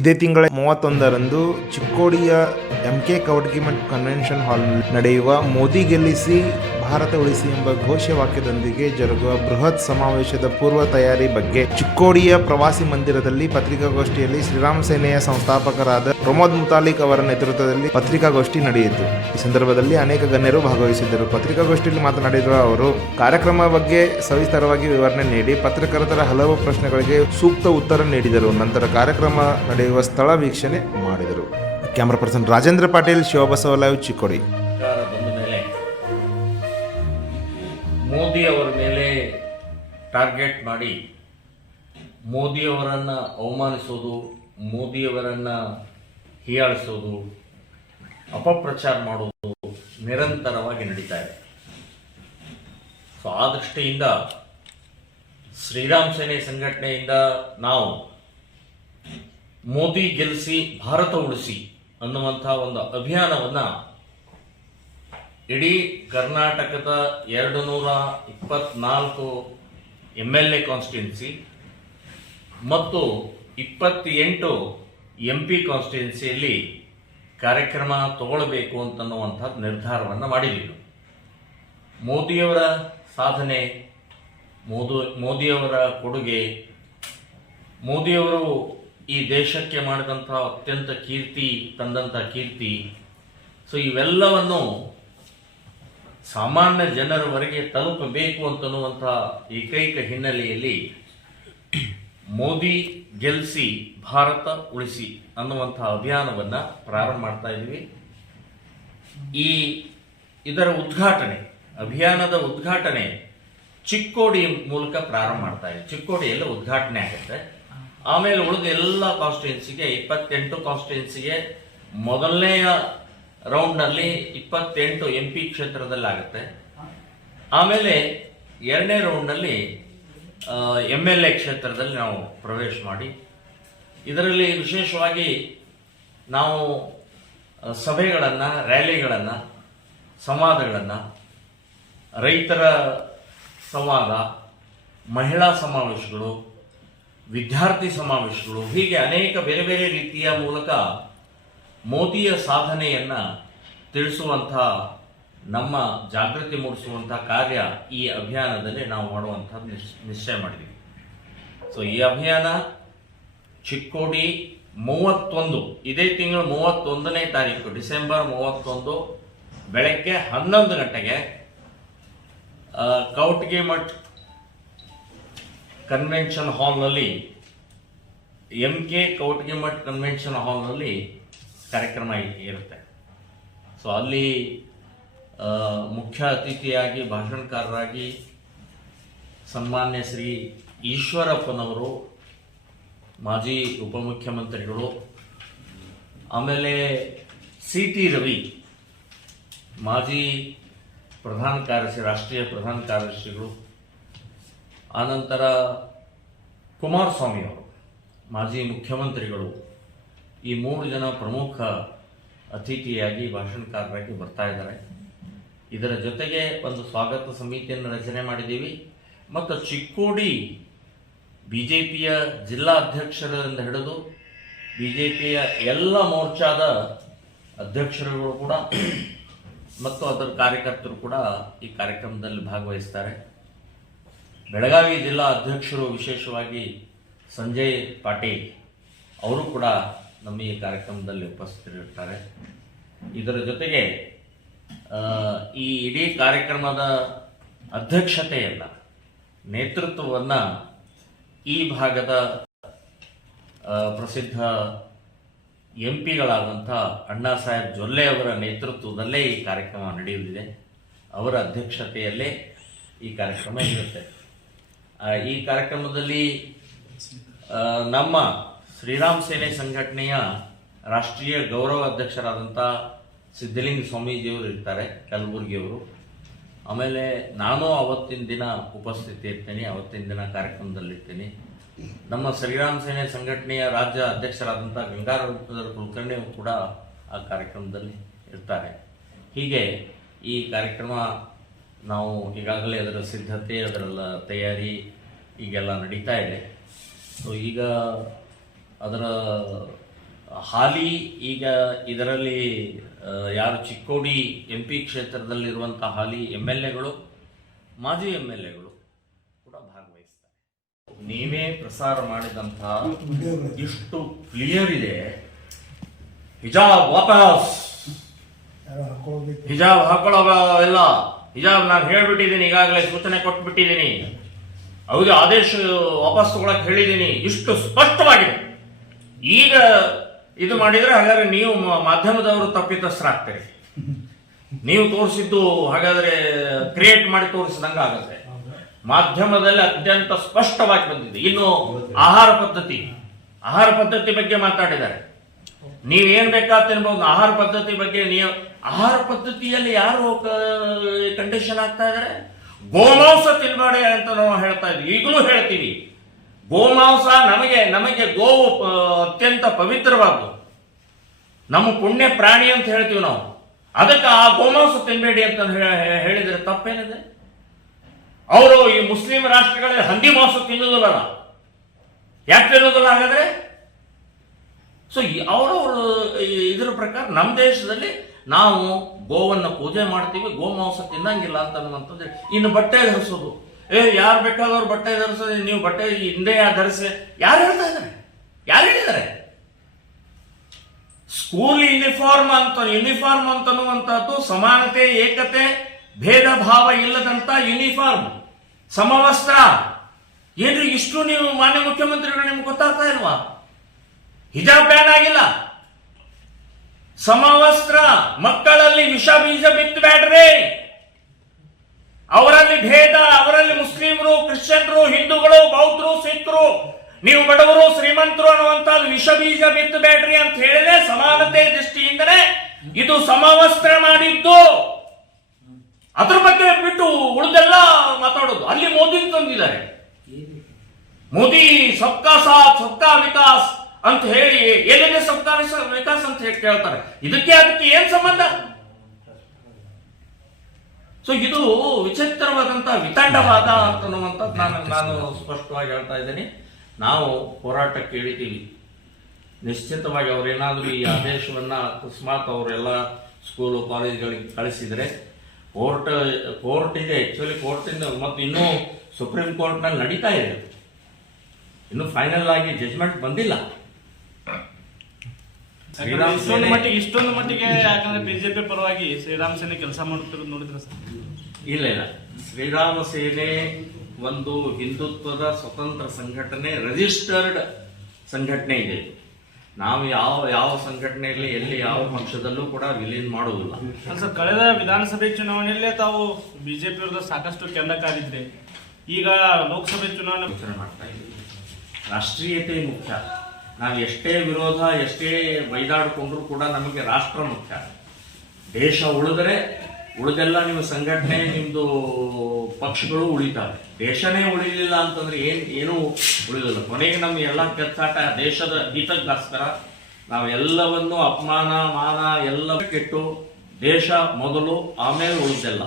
ಇದೇ ತಿಂಗಳ ಮೂವತ್ತೊಂದರಂದು ಚಿಕ್ಕೋಡಿಯ M K Kavatagimath convention hall ನಡೆಯುವ ಮೋದಿ ಗೆಲ್ಲಿಸಿ ಭಾರತ ಉಳಿಸಿ ಎಂಬ ಘೋಷವಾಕ್ಯದೊಂದಿಗೆ ಜರುಗುವ ಬೃಹತ್ ಸಮಾವೇಶದ ಪೂರ್ವ ತಯಾರಿ ಬಗ್ಗೆ ಚಿಕ್ಕೋಡಿಯ ಪ್ರವಾಸಿ ಮಂದಿರದಲ್ಲಿ ಪತ್ರಿಕಾಗೋಷ್ಠಿಯಲ್ಲಿ ಶ್ರೀರಾಮ್ ಸೇನೆಯ ಸಂಸ್ಥಾಪಕರಾದ ಪ್ರಮೋದ್ ಮುತಾಲಿಕ್ ಅವರ ನೇತೃತ್ವದಲ್ಲಿ ಪತ್ರಿಕಾಗೋಷ್ಠಿ ನಡೆಯಿತು. ಈ ಸಂದರ್ಭದಲ್ಲಿ ಅನೇಕ ಗಣ್ಯರು ಭಾಗವಹಿಸಿದ್ದರು. ಪತ್ರಿಕಾಗೋಷ್ಠಿಯಲ್ಲಿ ಮಾತನಾಡಿರುವ ಅವರು, ಕಾರ್ಯಕ್ರಮ ಬಗ್ಗೆ ಸವಿಸ್ತಾರವಾಗಿ ವಿವರಣೆ ನೀಡಿ ಪತ್ರಕರ್ತರ ಹಲವು ಪ್ರಶ್ನೆಗಳಿಗೆ ಸೂಕ್ತ ಉತ್ತರ ನೀಡಿದರು. ನಂತರ ಕಾರ್ಯಕ್ರಮ ನಡೆಯುವ ಸ್ಥಳ ವೀಕ್ಷಣೆ ಮಾಡಿದರು. Camera person Rajendra Patil, Shivabasava live Chikkodi. Modi ಅವರ ಮೇಲೆ ಟಾರ್ಗೆಟ್ ಮಾಡಿ ಮೋದಿಯವರನ್ನು ಅವಮಾನಿಸೋದು, ಮೋದಿಯವರನ್ನು ಹೀಯಾಳಿಸೋದು, ಅಪಪ್ರಚಾರ ಮಾಡೋದು ನಿರಂತರವಾಗಿ ನಡೀತಾ ಇದೆ. ಸೊ ಆ ದೃಷ್ಟಿಯಿಂದ ಶ್ರೀರಾಮ್ ಸೇನೆ ಸಂಘಟನೆಯಿಂದ ನಾವು ಮೋದಿ ಗೆಲ್ಲಿಸಿ, ಭಾರತ ಉಳಿಸಿ ಅನ್ನುವಂಥ ಒಂದು ಅಭಿಯಾನವನ್ನ ಇಡೀ ಕರ್ನಾಟಕದ ಎರಡು ನೂರ ಇಪ್ಪತ್ನಾಲ್ಕು ಎಂ ಎಲ್ ಎ ಕಾನ್ಸ್ಟಿಟ್ಯುನ್ಸಿ ಮತ್ತು ಇಪ್ಪತ್ತೆಂಟು ಎಂ ಪಿ ಕಾನ್ಸ್ಟಿಟ್ಯುನ್ಸಿಯಲ್ಲಿ ಕಾರ್ಯಕ್ರಮ ತಗೊಳ್ಬೇಕು ಅಂತನ್ನುವಂಥ ನಿರ್ಧಾರವನ್ನು ಮಾಡಿದ್ವಿ ನಾವು. ಮೋದಿಯವರ ಸಾಧನೆ, ಮೋದು, ಮೋದಿಯವರ ಕೊಡುಗೆ, ಮೋದಿಯವರು ಈ ದೇಶಕ್ಕೆ ಮಾಡಿದಂಥ ಅತ್ಯಂತ ಕೀರ್ತಿ, ತಂದಂಥ ಕೀರ್ತಿ ಸೊ ಇವೆಲ್ಲವನ್ನು ಸಾಮಾನ್ಯ ಜನರವರೆಗೆ ತಲುಪಬೇಕು ಅಂತನ್ನುವಂಥ ಏಕೈಕ ಹಿನ್ನೆಲೆಯಲ್ಲಿ ಮೋದಿ ಗೆಲ್ಸಿ, ಭಾರತ ಉಳಿಸಿ ಅನ್ನುವಂಥ ಅಭಿಯಾನವನ್ನು ಪ್ರಾರಂಭ ಮಾಡ್ತಾ ಇದ್ದೀವಿ. ಈ ಇದರ ಉದ್ಘಾಟನೆ, ಅಭಿಯಾನದ ಉದ್ಘಾಟನೆ ಚಿಕ್ಕೋಡಿ ಮೂಲಕ ಪ್ರಾರಂಭ ಮಾಡ್ತಾ ಇದೆ. ಚಿಕ್ಕೋಡಿಯಲ್ಲಿ ಉದ್ಘಾಟನೆ ಆಗುತ್ತೆ. ಆಮೇಲೆ ಉಳಿದ ಎಲ್ಲ ಕಾನ್ಸ್ಟಿಟ್ಯೂನ್ಸಿಗೆ ಇಪ್ಪತ್ತೆಂಟು ಕಾನ್ಸ್ಟಿಟ್ಯೂನ್ಸಿಗೆ ಮೊದಲನೆಯ ರೌಂಡ್ನಲ್ಲಿ ಇಪ್ಪತ್ತೆಂಟು ಎಂ ಪಿ ಕ್ಷೇತ್ರದಲ್ಲಿ ಆಗುತ್ತೆ ಆಮೇಲೆ ಎರಡನೇ ರೌಂಡ್ನಲ್ಲಿ ಎಂ ಎಲ್ ಎ ಕ್ಷೇತ್ರದಲ್ಲಿ ನಾವು ಪ್ರವೇಶ ಮಾಡಿ. ಇದರಲ್ಲಿ ವಿಶೇಷವಾಗಿ ನಾವು ಸಭೆಗಳನ್ನು, ರ್ಯಾಲಿಗಳನ್ನು, ಸಂವಾದಗಳನ್ನು, ರೈತರ ಸಂವಾದ, ಮಹಿಳಾ ಸಮಾವೇಶಗಳು, ವಿದ್ಯಾರ್ಥಿ ಸಮಾವೇಶಗಳು, ಹೀಗೆ ಅನೇಕ ಬೇರೆ ಬೇರೆ ರೀತಿಯ ಮೂಲಕ ಮೋದಿಯ ಸಾಧನೆಯನ್ನ ತಿಳಿಸುವಂಥ, ನಮ್ಮ ಜಾಗೃತಿ ಮೂಡಿಸುವಂಥ ಕಾರ್ಯ ಈ ಅಭಿಯಾನದಲ್ಲಿ ನಾವು ಮಾಡುವಂಥ ನಿಶ್- ನಿಶ್ಚಯ ಮಾಡಿದ್ದೀವಿ ಸೊ ಈ ಅಭಿಯಾನ ಚಿಕ್ಕೋಡಿ ಮೂವತ್ತೊಂದು, ಇದೇ ತಿಂಗಳು ಮೂವತ್ತೊಂದನೇ ತಾರೀಕು, ಡಿಸೆಂಬರ್ ಮೂವತ್ತೊಂದು ಬೆಳಗ್ಗೆ ಹನ್ನೊಂದು ಗಂಟೆಗೆ ಕೌಟ್ಗೆ ಮಠ್ ಕನ್ವೆನ್ಷನ್ ಹಾಲ್ನಲ್ಲಿ M K Kavatagimath convention ಹಾಲ್ನಲ್ಲಿ ಕಾರ್ಯಕ್ರಮ ಇರುತ್ತೆ. ಸೊ ಅಲ್ಲಿ ಮುಖ್ಯ ಅತಿಥಿಯಾಗಿ, ಭಾಷಣಕಾರರಾಗಿ, ಸನ್ಮಾನ್ಯ ಶ್ರೀ ಈಶ್ವರಪ್ಪನವರು, ಮಾಜಿ ಉಪಮುಖ್ಯಮಂತ್ರಿಗಳು, ಆಮೇಲೆ ಸಿ ಟಿ ರವಿ, ಮಾಜಿ ಪ್ರಧಾನ ಕಾರ್ಯದರ್ಶಿ, ರಾಷ್ಟ್ರೀಯ ಪ್ರಧಾನ ಕಾರ್ಯದರ್ಶಿಗಳು, ಆನಂತರ ಕುಮಾರಸ್ವಾಮಿಯವರು, ಮಾಜಿ ಮುಖ್ಯಮಂತ್ರಿಗಳು ಈ ಮೂರು ಜನ ಪ್ರಮುಖ ಅತಿಥಿಯಾಗಿ ಭಾಷಣಕಾರರಾಗಿ ಬರ್ತಾ ಇದ್ದಾರೆ. ಇದರ ಜೊತೆಗೆ ಒಂದು ಸ್ವಾಗತ ಸಮಿತಿಯನ್ನು ರಚನೆ ಮಾಡಿದ್ದೀವಿ. ಮತ್ತು ಚಿಕ್ಕೋಡಿ ಬಿ ಜೆ ಪಿಯ ಜಿಲ್ಲಾ ಅಧ್ಯಕ್ಷರಿಂದ ಹಿಡಿದು ಬಿ ಜೆ ಪಿಯ ಎಲ್ಲ ಮೋರ್ಚಾದ ಅಧ್ಯಕ್ಷರುಗಳು ಕೂಡ ಮತ್ತು ಅದರ ಕಾರ್ಯಕರ್ತರು ಕೂಡ ಈ ಕಾರ್ಯಕ್ರಮದಲ್ಲಿ ಭಾಗವಹಿಸ್ತಾರೆ. ಬೆಳಗಾವಿ ಜಿಲ್ಲಾ ಅಧ್ಯಕ್ಷರು ವಿಶೇಷವಾಗಿ ಸಂಜಯ್ ಪಾಟೀಲ್, ಅವರು ಕೂಡ ನಮ್ಮ ಈ ಕಾರ್ಯಕ್ರಮದಲ್ಲಿ ಉಪಸ್ಥಿತರಿರ್ತಾರೆ ಇದರ ಜೊತೆಗೆ ಈ ಇಡೀ ಕಾರ್ಯಕ್ರಮದ ಅಧ್ಯಕ್ಷತೆಯನ್ನ, ನೇತೃತ್ವವನ್ನ ಈ ಭಾಗದ ಪ್ರಸಿದ್ಧ ಎಂ ಪಿಗಳಾದಂಥ ಅಣ್ಣಾ ಸಾಹೇಬ್ ಜೊಲ್ಲೆ ಅವರ ನೇತೃತ್ವದಲ್ಲೇ ಈ ಕಾರ್ಯಕ್ರಮ ನಡೆಯಲಿದೆ. ಅವರ ಅಧ್ಯಕ್ಷತೆಯಲ್ಲೇ ಈ ಕಾರ್ಯಕ್ರಮ ಇರುತ್ತೆ. ಈ ಕಾರ್ಯಕ್ರಮದಲ್ಲಿ ನಮ್ಮ ಶ್ರೀರಾಮ್ ಸೇನೆ ಸಂಘಟನೆಯ ರಾಷ್ಟ್ರೀಯ ಗೌರವ ಅಧ್ಯಕ್ಷರಾದಂಥ ಸಿದ್ಧಲಿಂಗ ಸ್ವಾಮೀಜಿಯವರು ಇರ್ತಾರೆ, ಕಲಬುರಗಿಯವರು. ಆಮೇಲೆ ನಾನು ಅವತ್ತಿನ ದಿನ ಉಪಸ್ಥಿತಿ ಇರ್ತೀನಿ, ಅವತ್ತಿನ ದಿನ ಕಾರ್ಯಕ್ರಮದಲ್ಲಿರ್ತೀನಿ. ನಮ್ಮ ಶ್ರೀರಾಮ್ ಸೇನೆ ಸಂಘಟನೆಯ ರಾಜ್ಯ ಅಧ್ಯಕ್ಷರಾದಂಥ ಗಂಗಾರ ಕುಲಕರ್ಣಿ ಅವರು ಕೂಡ ಆ ಕಾರ್ಯಕ್ರಮದಲ್ಲಿ ಇರ್ತಾರೆ. ಹೀಗೆ ಈ ಕಾರ್ಯಕ್ರಮ ನಾವು ಈಗಾಗಲೇ ಅದರ ಸಿದ್ಧತೆ, ಅದರಲ್ಲ ತಯಾರಿ ಈಗೆಲ್ಲ ನಡೀತಾ ಇದೆ. ಸೊ ಈಗ ಅದರ ಹಾಲಿ ಈಗ ಇದರಲ್ಲಿ ಯಾರು ಚಿಕ್ಕೋಡಿ ಎಂ ಪಿ ಕ್ಷೇತ್ರದಲ್ಲಿರುವಂಥ ಹಾಲಿ ಎಂ ಎಲ್ ಎಗಳು ಮಾಜಿ ಎಂ ಎಲ್ ಎಗಳು ಕೂಡ ಭಾಗವಹಿಸ್ತಾರೆ. ನೀವೇ ಪ್ರಸಾರ ಮಾಡಿದಂಥ ಇಷ್ಟು ಕ್ಲಿಯರ್ ಇದೆ. ಹಿಜಾಬ್ ವಾಪಸ್. ಹಿಜಾಬ್ ಹಾಕೊಳ್ಳೋ ಎಲ್ಲ ಹಿಜಾಬ್ ನಾನು ಹೇಳ್ಬಿಟ್ಟಿದ್ದೀನಿ ಈಗಾಗಲೇ ಸೂಚನೆ ಕೊಟ್ಬಿಟ್ಟಿದ್ದೀನಿ. ಅವ್ರಿಗೆ ಆದೇಶ ವಾಪಸ್ ತಗೊಳಕ್ ಹೇಳಿದ್ದೀನಿ. ಇಷ್ಟು ಸ್ಪಷ್ಟವಾಗಿದೆ. ಈಗ ಇದು ಮಾಡಿದ್ರೆ ಹಾಗಾದ್ರೆ ನೀವು ಮಾಧ್ಯಮದವರು ತಪ್ಪಿತಸ್ಥರಾಗ್ತೀರಿ. ನೀವು ತೋರಿಸಿದ್ದು ಹಾಗಾದ್ರೆ ಕ್ರಿಯೇಟ್ ಮಾಡಿ ತೋರಿಸಿದಂಗ ಆಗುತ್ತೆ ಮಾಧ್ಯಮದಲ್ಲಿ ಅತ್ಯಂತ ಸ್ಪಷ್ಟವಾಗಿ ಬಂದಿದೆ. ಇನ್ನು ಆಹಾರ ಪದ್ಧತಿ. ಆಹಾರ ಪದ್ಧತಿ ಬಗ್ಗೆ ಮಾತಾಡಿದ್ದಾರೆ. ನೀವೇನ್ ಬೇಕಾದ ತಿನ್ಬಹುದು ಆಹಾರ ಪದ್ಧತಿ ಬಗ್ಗೆ ನೀವು ಆಹಾರ ಪದ್ಧತಿಯಲ್ಲಿ ಯಾರು ಕಂಡೀಷನ್ ಆಗ್ತಾ ಇದ್ದಾರೆ ಗೋಮಾಂಸ ತಿನ್ಬಾಡಿ ಅಂತ ನಾವು ಹೇಳ್ತಾ ಇದ್ವಿ. ಈಗಲೂ ಹೇಳ್ತೀವಿ. ಗೋಮಾಂಸ ನಮಗೆ ನಮಗೆ ಗೋವು ಅತ್ಯಂತ ಪವಿತ್ರವಾದ್ದು. ನಮ್ಮ ಪುಣ್ಯ ಪ್ರಾಣಿ ಅಂತ ಹೇಳ್ತೀವಿ ನಾವು. ಅದಕ್ಕೆ ಆ ಗೋಮಾಂಸ ತಿನ್ನಬೇಡಿ ಅಂತ ಹೇಳಿದರೆ ಹೇಳಿದ್ರೆ ತಪ್ಪೇನಿದೆ? ಅವರು ಈ ಮುಸ್ಲಿಂ ರಾಷ್ಟ್ರಗಳಲ್ಲಿ ಹಂದಿ ಮಾಂಸ ತಿನ್ನೋದಿಲ್ಲ ಯಾಕೆ ತಿನ್ನೋದಿಲ್ಲ ಹಾಗಾದ್ರೆ? ಸೊ ಅವರು ಇದರ ಪ್ರಕಾರ ನಮ್ಮ ದೇಶದಲ್ಲಿ ನಾವು ಗೋವನ್ನು ಪೂಜೆ ಮಾಡ್ತೀವಿ, ಗೋಮಾಂಸ ತಿನ್ನಂಗಿಲ್ಲ ಅಂತ ಅನ್ನುವಂಥದ್ದು ಇನ್ನು ಬಟ್ಟೆ ಧರಿಸೋದು. ಏ, ಯಾರು ಬೇಕಾದವ್ರು ಬಟ್ಟೆ ಧರಿಸೋದು ನೀವು ಬಟ್ಟೆ ಹಿಂದೆ ಧರಿಸಿ? ಯಾರು ಹೇಳ್ತಾ ಇದ್ದಾರೆ ಯಾರು ಹೇಳಿದ್ದಾರೆ? ಸ್ಕೂಲ್ ಯೂನಿಫಾರ್ಮ್ ಅಂತ, ಯೂನಿಫಾರ್ಮ್ ಅಂತನ್ನುವಂಥದ್ದು ಸಮಾನತೆ, ಏಕತೆ, ಭೇದ ಭಾವ ಇಲ್ಲದಂತ ಯೂನಿಫಾರ್ಮ್, ಸಮವಸ್ತ್ರ. ಏನ್ರಿ, ಇಷ್ಟು ನೀವು ಮಾನ್ಯ ಮುಖ್ಯಮಂತ್ರಿಗಳು ನಿಮ್ಗೆ ಗೊತ್ತಾಗ್ತಾ ಇಲ್ವಾ? ಹಿಜಾಬ್ ಬ್ಯಾನ್ ಆಗಿಲ್ಲ. ಸಮವಸ್ತ್ರ, ಮಕ್ಕಳಲ್ಲಿ ವಿಷ ಬೀಜ ಬಿತ್ತಬೇಡ್ರಿ ಅವರಲ್ಲಿ ಭೇದ, ಅವರಲ್ಲಿ ಮುಸ್ಲಿಮರು, ಕ್ರಿಶ್ಚಿಯನ್ರು, ಹಿಂದೂಗಳು, ಬೌದ್ಧರು, ಸಿಖ್ರು, ನೀವು ಬಡವರು, ಶ್ರೀಮಂತರು ಅನ್ನುವಂಥದ್ದು ವಿಷ ಬೀಜ ಬಿತ್ತಬೇಡ್ರಿ ಅಂತ ಹೇಳಿದ್ರೆ ಸಮಾನತೆ ದೃಷ್ಟಿಯಿಂದಲೇ ಇದು ಸಮವಸ್ತ್ರ ಮಾಡಿದ್ದು. ಅದ್ರ ಬಗ್ಗೆ ಬಿಟ್ಟು ಉಳಿದೆಲ್ಲ ಮಾತಾಡೋದು. ಅಲ್ಲಿ ಮೋದಿ ತಂದಿದ್ದಾರೆ. ಮೋದಿ ಸಬ್ಕಾ ಸಾಥ್, ಸಬ್ಕಾ ವಿಕಾಸ್ ಅಂತ ಹೇಳಿ, ಏನೇನೇ ಸಬ್ಕಾ ವಿಕಾಸ್ ಅಂತ ಹೇಳಿ ಕೇಳ್ತಾರೆ. ಇದಕ್ಕೆ ಅದಕ್ಕೆ ಏನ್ ಸಂಬಂಧ? ಸೊ ಇದು ವಿಚಿತ್ರವಾದಂತ ವಿತಂಡವಾದ ಅಂತನ್ನುವಂಥದ್ದು ನಾನು ನಾನು ಸ್ಪಷ್ಟವಾಗಿ ಹೇಳ್ತಾ ಇದ್ದೀನಿ. ನಾವು ಹೋರಾಟಕ್ಕೆ ಇಳಿತೀವಿ ನಿಶ್ಚಿತವಾಗಿ ಅವರೇನಾದರೂ ಈ ಆದೇಶವನ್ನ ಅಕಸ್ಮಾತ್ ಅವರೆಲ್ಲ ಸ್ಕೂಲು ಕಾಲೇಜ್ಗಳಿಗೆ ಕಳಿಸಿದರೆ, ಕೋರ್ಟ್, ಕೋರ್ಟಿಗೆ ಆ್ಯಕ್ಚುಲಿ ಕೋರ್ಟಿಂದ ಮತ್ತು ಇನ್ನೂ ಸುಪ್ರೀಂ ಕೋರ್ಟ್ನಲ್ಲಿ ನಡೀತಾ ಇದೆ. ಇನ್ನು ಫೈನಲ್ ಆಗಿ ಜಜ್ಮೆಂಟ್ ಬಂದಿಲ್ಲ. ಶ್ರೀರಾಮ್ ಇಷ್ಟೊಂದು ಮಟ್ಟಿಗೆ ಇಷ್ಟೊಂದು ಮಟ್ಟಿಗೆ ಯಾಕಂದ್ರೆ ಬಿಜೆಪಿ ಪರವಾಗಿ ಶ್ರೀರಾಮ್ ಸೇನೆ ಕೆಲಸ ಮಾಡುತ್ತಿರೋದು ನೋಡಿದ್ರೆ ಸರ್? ಇಲ್ಲ ಇಲ್ಲ. ಶ್ರೀರಾಮ ಸೇನೆ ಒಂದು ಹಿಂದುತ್ವದ ಸ್ವತಂತ್ರ ಸಂಘಟನೆ ರಿಜಿಸ್ಟರ್ಡ್ ಸಂಘಟನೆ ಇದೆ. ನಾವು ಯಾವ ಯಾವ ಸಂಘಟನೆಯಲ್ಲಿ ಎಲ್ಲಿ ಯಾವ ಪಕ್ಷದಲ್ಲೂ ಕೂಡ ವಿಲೀನ್ ಮಾಡುವುದಿಲ್ಲ. ಸರ್ ಕಳೆದ ವಿಧಾನಸಭೆ ಚುನಾವಣೆಯಲ್ಲೇ ತಾವು ಬಿಜೆಪಿ ವಿರುದ್ಧ ಸಾಕಷ್ಟು ಕೆಂಡ ಕಾದಿದ್ರಿ ಈಗ ಲೋಕಸಭೆ ಚುನಾವಣೆ ಯೋಚನೆ ಮಾಡ್ತಾ ಇದ್ದೀವಿ. ರಾಷ್ಟ್ರೀಯತೆ ಮುಖ್ಯ. ನಾವು ಎಷ್ಟೇ ವಿರೋಧ, ಎಷ್ಟೇ ಬೈದಾಡಿಕೊಂಡ್ರು ಕೂಡ ನಮಗೆ ರಾಷ್ಟ್ರ ಮುಖ್ಯ. ದೇಶ ಉಳಿದರೆ, ಉಳಿದೆಲ್ಲ ನಿಮ್ಮ ಸಂಘಟನೆ ನಿಮ್ಮದು ಪಕ್ಷಗಳು ಉಳಿತಾವೆ. ದೇಶನೇ ಉಳಿಲಿಲ್ಲ ಅಂತಂದ್ರೆ ಏನು, ಏನೂ ಉಳಿದಿಲ್ಲ ಕೊನೆಗೆ ನಮ್ಮ ಎಲ್ಲ ಕೆತ್ತಾಟ ದೇಶದ ಹಿತಕ್ಕೋಸ್ಕರ ನಾವೆಲ್ಲವನ್ನು ಅಪಮಾನ, ಮಾನ ಎಲ್ಲ ಕೆಟ್ಟು ದೇಶ ಮೊದಲು ಆಮೇಲೆ ಉಳಿದೆಲ್ಲ.